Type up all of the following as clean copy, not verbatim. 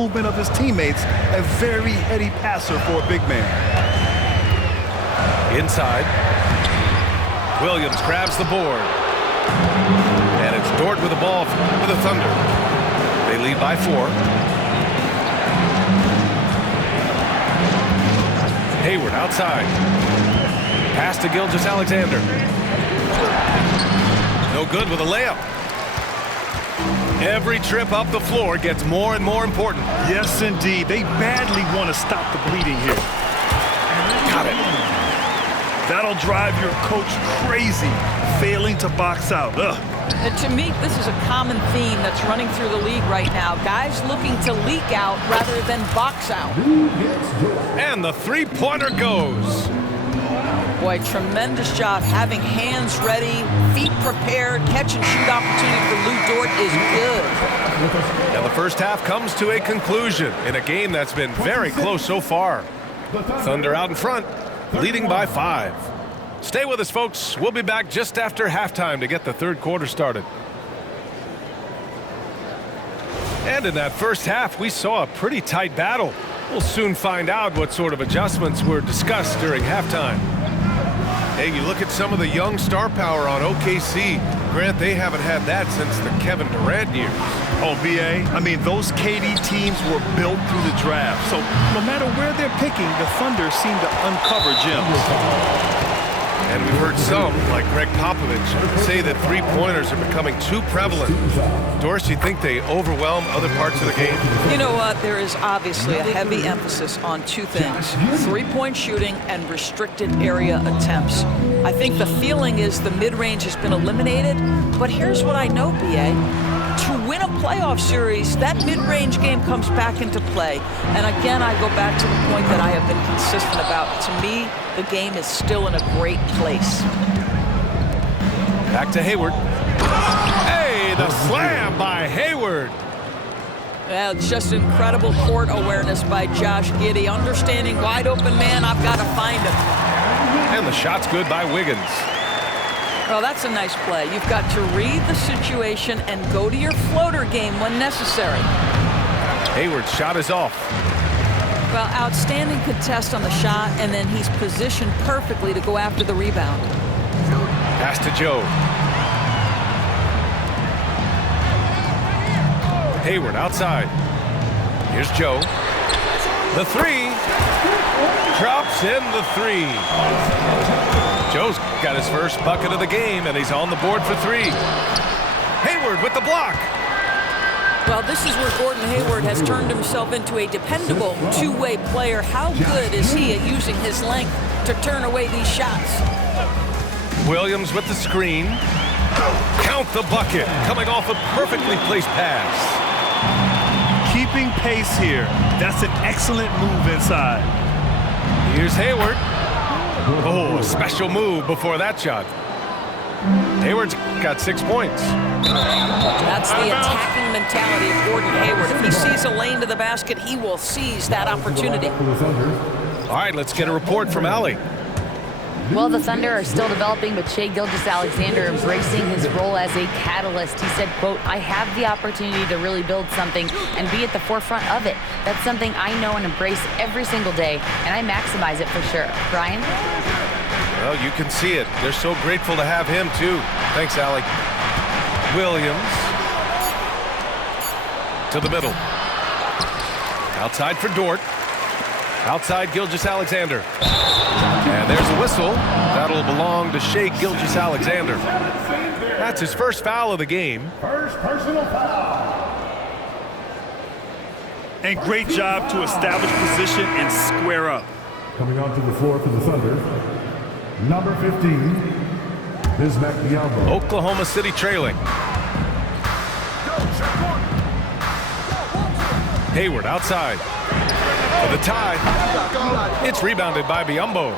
movement of his teammates. A very heady passer for a big man. Inside. Williams grabs the board. And it's Dort with the ball for the Thunder. They lead by 4. Hayward outside. Pass to Gilgeous-Alexander. No good with a layup. Every trip up the floor gets more and more important. Yes, indeed. They badly want to stop the bleeding here. Got it. That'll drive your coach crazy, failing to box out. Ugh. And to me, this is a common theme that's running through the league right now. Guys looking to leak out rather than box out. And the three-pointer goes. Boy, tremendous job having hands ready, feet prepared, catch and shoot opportunity for Lou Dort is good. And the first half comes to a conclusion in a game that's been very close so far. Thunder out in front, leading by 5. Stay with us, folks. We'll be back just after halftime to get the third quarter started. And in that first half, we saw a pretty tight battle. We'll soon find out what sort of adjustments were discussed during halftime. Hey, you look at some of the young star power on OKC. Grant, they haven't had that since the Kevin Durant years. Oh, B.A., I mean, those KD teams were built through the draft. So no matter where they're picking, the Thunder seem to uncover gems. And we've heard some, like Greg Popovich, say that three-pointers are becoming too prevalent. Doris, you think they overwhelm other parts of the game? You know what? There is obviously a heavy emphasis on 2 things: three-point shooting and restricted area attempts. I think the feeling is the mid-range has been eliminated, but here's what I know, B.A. To win a playoff series, that mid-range game comes back into play. And again, I go back to the point that I have been consistent about. To me, the game is still in a great place. Back to Hayward. Hey, the slam by Hayward. Well, it's just incredible court awareness by Josh Giddey. Understanding wide open man, I've got to find him. And the shot's good by Wiggins. Well, that's a nice play. You've got to read the situation and go to your floater game when necessary. Hayward's shot is off. Well, outstanding contest on the shot, and then he's positioned perfectly to go after the rebound. Pass to Joe. Hayward outside. Here's Joe. The 3. Drops in the 3. Joe's got his first bucket of the game, and he's on the board for 3. Hayward with the block. Well, this is where Gordon Hayward has turned himself into a dependable two-way player. How good is he at using his length to turn away these shots? Williams with the screen. Count the bucket, coming off a perfectly placed pass. Keeping pace here. That's an excellent move inside. Here's Hayward. Oh, a special move before that shot. Hayward's got 6 points. That's the attacking mentality of Gordon Hayward. If he sees a lane to the basket, he will seize that opportunity. All right, let's get a report from Allie. Well, the Thunder are still developing, but Shai Gilgeous-Alexander embracing his role as a catalyst. He said, quote, "I have the opportunity to really build something and be at the forefront of it. That's something I know and embrace every single day, and I maximize it for sure." Brian? Well, you can see it. They're so grateful to have him, too. Thanks, Allie. Williams. To the middle. Outside for Dort. Outside Gilgeous-Alexander. And there's a whistle. That'll belong to Shai Gilgeous-Alexander. That's his first foul of the game. First personal foul. And great job to establish position and square up. Coming onto the floor for the Thunder, number 15, Bismack Biyombo. Oklahoma City trailing. Hayward outside. For the tie. It's rebounded by Biyombo.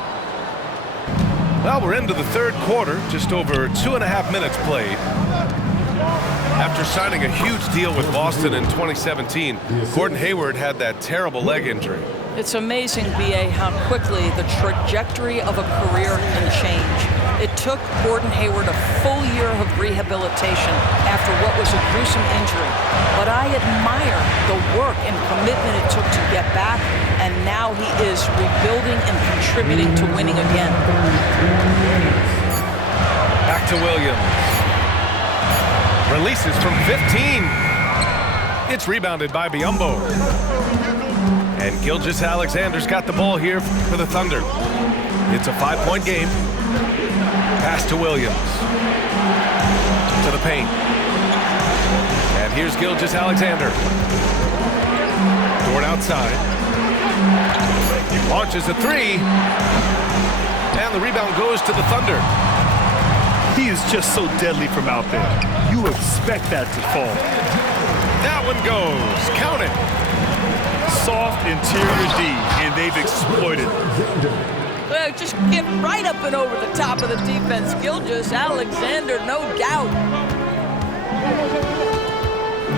Well, we're into the third quarter, just over 2.5 minutes played. After signing a huge deal with Boston in 2017, Gordon Hayward had that terrible leg injury. It's amazing, B.A., how quickly the trajectory of a career can change. It took Gordon Hayward a full year of rehabilitation after what was a gruesome injury. But I admire the work and commitment it took to get back, and now he is rebuilding and contributing to winning again. Back to Williams. Releases from 15. It's rebounded by Biyombo. And Gilgeous-Alexander's got the ball here for the Thunder. It's a 5-point game. Pass to Williams. To the paint. And here's Gilgeous-Alexander. Dort outside. Launches a three. And the rebound goes to the Thunder. He is just so deadly from out there. You expect that to fall. That one goes. Count it. Soft interior D, and they've exploited. Well, just get right up and over the top of the defense. Gilgeous-Alexander, no doubt.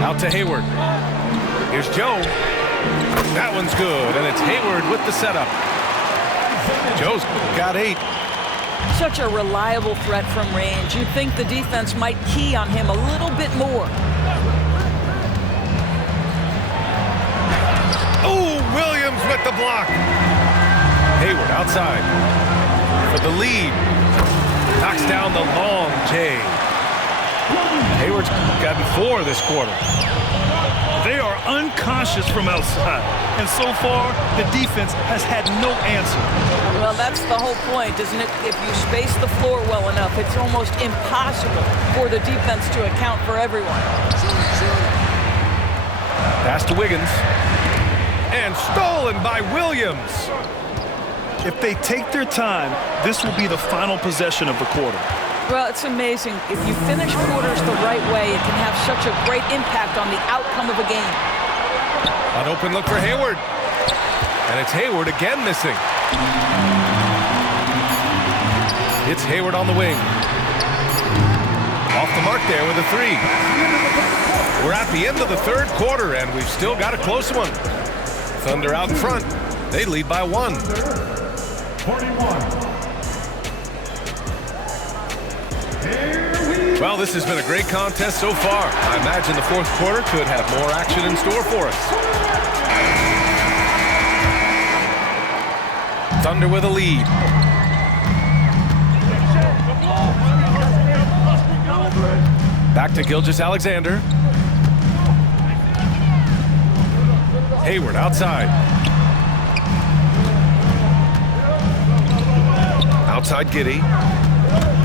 Out to Hayward. Here's Joe. That one's good, and it's Hayward with the setup. Joe's got 8. Such a reliable threat from range. You'd think the defense might key on him a little bit more. Oh, Williams with the block. Hayward outside for the lead. Knocks down the long J. Hayward's gotten 4 this quarter. They are unconscious from outside, and so far, the defense has had no answer. Well, that's the whole point, isn't it? If you space the floor well enough, it's almost impossible for the defense to account for everyone. Pass to Wiggins. And stolen by Williams. If they take their time, this will be the final possession of the quarter. Well, it's amazing. If you finish quarters the right way, it can have such a great impact on the outcome of a game. An open look for Hayward. And it's Hayward again missing. It's Hayward on the wing. Off the mark there with a 3. We're at the end of the third quarter, and we've still got a close one. Thunder out in front. They lead by 1. 41. Well, this has been a great contest so far. I imagine the fourth quarter could have more action in store for us. Thunder with a lead. Back to Gilgeous-Alexander. Hayward outside. Outside Giddey.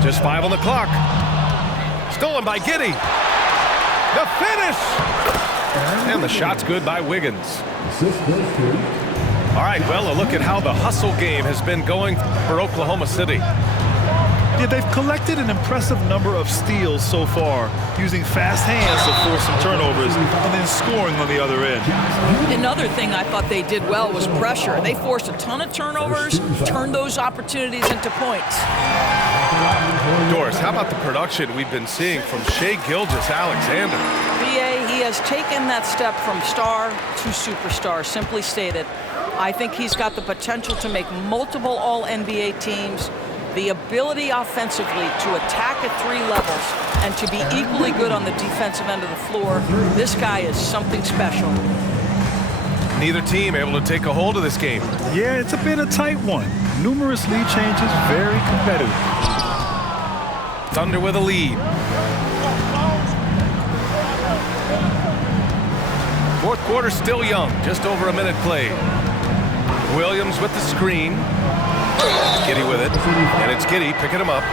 Just 5 on the clock. Stolen by Giddey. The finish! And the shot's good by Wiggins. All right, well, a look at how the hustle game has been going for Oklahoma City. Yeah, they've collected an impressive number of steals so far, using fast hands to force some turnovers and then scoring on the other end. Another thing I thought they did well was pressure. They forced a ton of turnovers, turned those opportunities into points. Doris, how about the production we've been seeing from Shai Gilgeous-Alexander? BA, he has taken that step from star to superstar, simply stated. I think he's got the potential to make multiple All-NBA teams, the ability offensively to attack at 3 levels, and to be equally good on the defensive end of the floor. This guy is something special. Neither team able to take a hold of this game. Yeah, it's a bit a tight one. Numerous lead changes, very competitive. Thunder with a lead. Fourth quarter still young, just over a minute played. Williams with the screen. Giddey with it, and it's Giddey picking him up.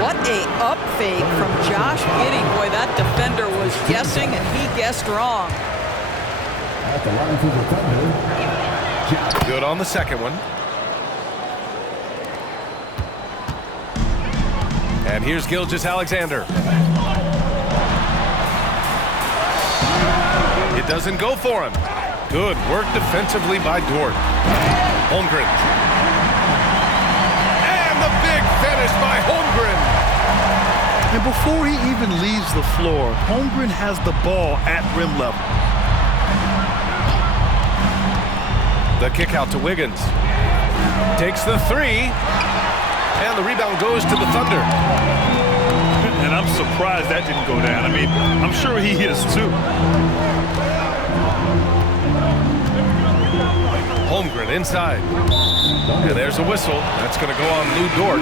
What a up fake from Josh Giddey. Boy, that defender was guessing, and he guessed wrong. At the line for the Thunder. Good on the second one. And here's Gilgeous-Alexander. It doesn't go for him. Good work defensively by Dort. Holmgren. And the big finish by Holmgren. And before he even leaves the floor, Holmgren has the ball at rim level. The kick out to Wiggins. Takes the 3. And the rebound goes to the Thunder. And I'm surprised that didn't go down. I mean, I'm sure he is too. Holmgren inside. And there's a whistle. That's going to go on Lou Dort.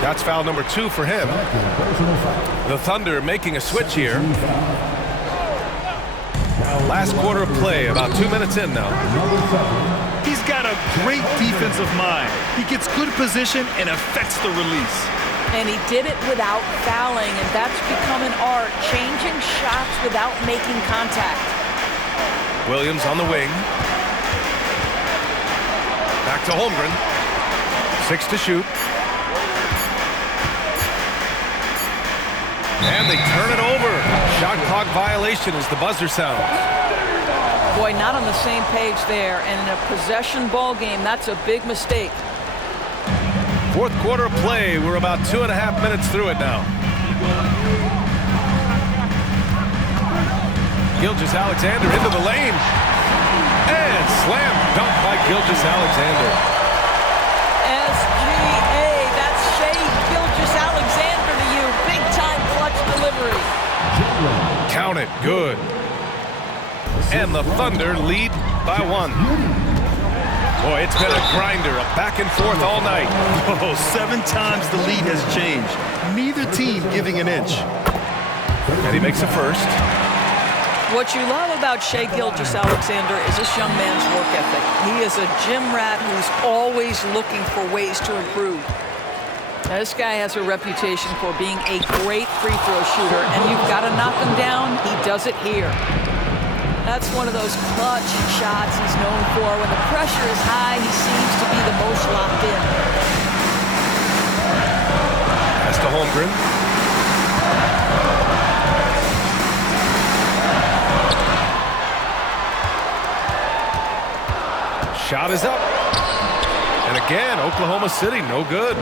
That's foul number 2 for him. The Thunder making a switch here. Last quarter of play, about 2 minutes in now. He's got a great defensive mind. He gets good position and affects the release. And he did it without fouling, and that's become an art, changing shots without making contact. Williams on the wing. Back to Holmgren. 6 to shoot. And they turn it over. Shot clock violation as the buzzer sounds. Boy, not on the same page there. And in a possession ball game, that's a big mistake. Fourth quarter of play. We're about 2.5 minutes through it now. Gilgeous-Alexander into the lane. And slam dunk by Gilgeous-Alexander. SGA, that's Shai Gilgeous-Alexander to you. Big time clutch delivery. Count it. Good. And the Thunder lead by 1. Boy, it's been a grinder, a back and forth all night. Oh, 7 times the lead has changed. Neither team giving an inch. And he makes a first. What you love about Shai Gilgeous-Alexander is this young man's work ethic. He is a gym rat who's always looking for ways to improve. Now, this guy has a reputation for being a great free throw shooter, and you've got to knock him down. He does it here. That's one of those clutch shots he's known for. When the pressure is high, he seems to be the most locked in. Pass to Holmgren. Shot is up. And again, Oklahoma City, no good.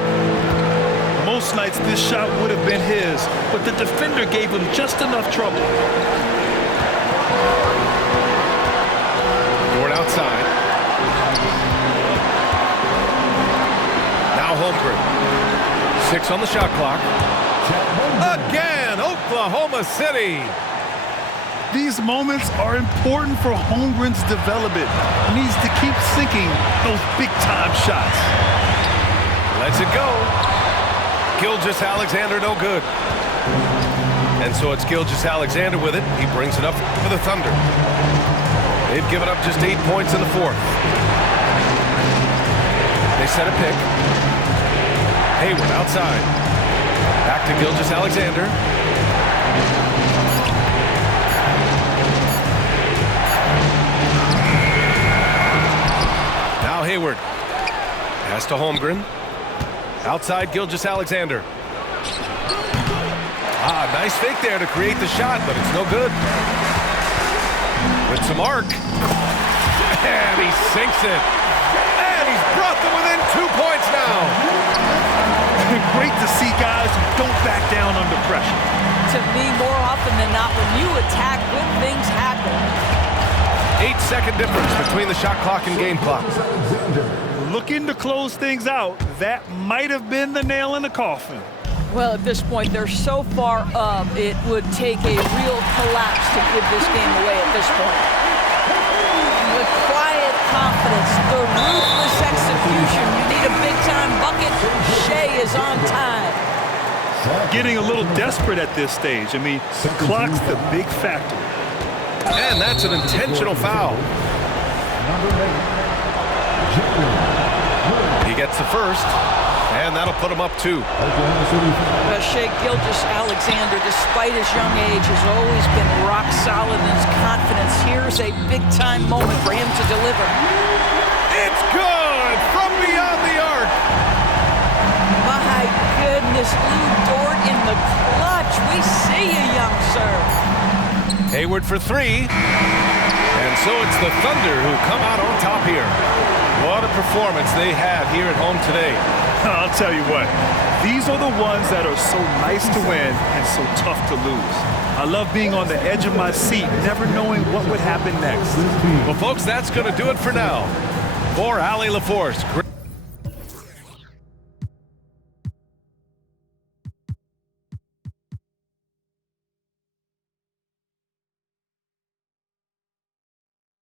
Most nights this shot would have been his, but the defender gave him just enough trouble. Dort outside. Now Holmgren. 6 on the shot clock. Again, Oklahoma City. These moments are important for Holmgren's development. He needs to keep sinking those big-time shots. Lets it go. Gilgeous-Alexander, no good. And so it's Gilgeous-Alexander with it. He brings it up for the Thunder. They've given up just 8 points in the fourth. They set a pick. Hayward outside. Back to Gilgeous-Alexander. Now Hayward. Pass to Holmgren. Outside Gilgeous-Alexander. Nice fake there to create the shot, but it's no good. With some arc. And he sinks it. And he's brought them within 2 points now. Great to see guys who don't back down under pressure. To me, more often than not, when you attack, good things happen. 8-second difference between the shot clock and game clock. Looking to close things out. That might have been the nail in the coffin. Well, at this point, they're so far up, it would take a real collapse to give this game away at this point. With quiet confidence, the ruthless execution, you need a big-time bucket. Shai is on time. Getting a little desperate at this stage. I mean, the clock's the big factor. And that's an intentional foul. He gets the first, and that'll put him up 2. Shai Gilgeous-Alexander, despite his young age, has always been rock solid in his confidence. Here's a big-time moment for him to deliver. It's good from beyond the arc. My goodness, Lou Dort in the clutch. We see you, young sir. Hayward for 3. And so it's the Thunder who come out on top here. What a performance they had here at home today. I'll tell you what, these are the ones that are so nice to win and so tough to lose. I love being on the edge of my seat, never knowing what would happen next. Well, folks, that's going to do it for now. For Allie LaForce.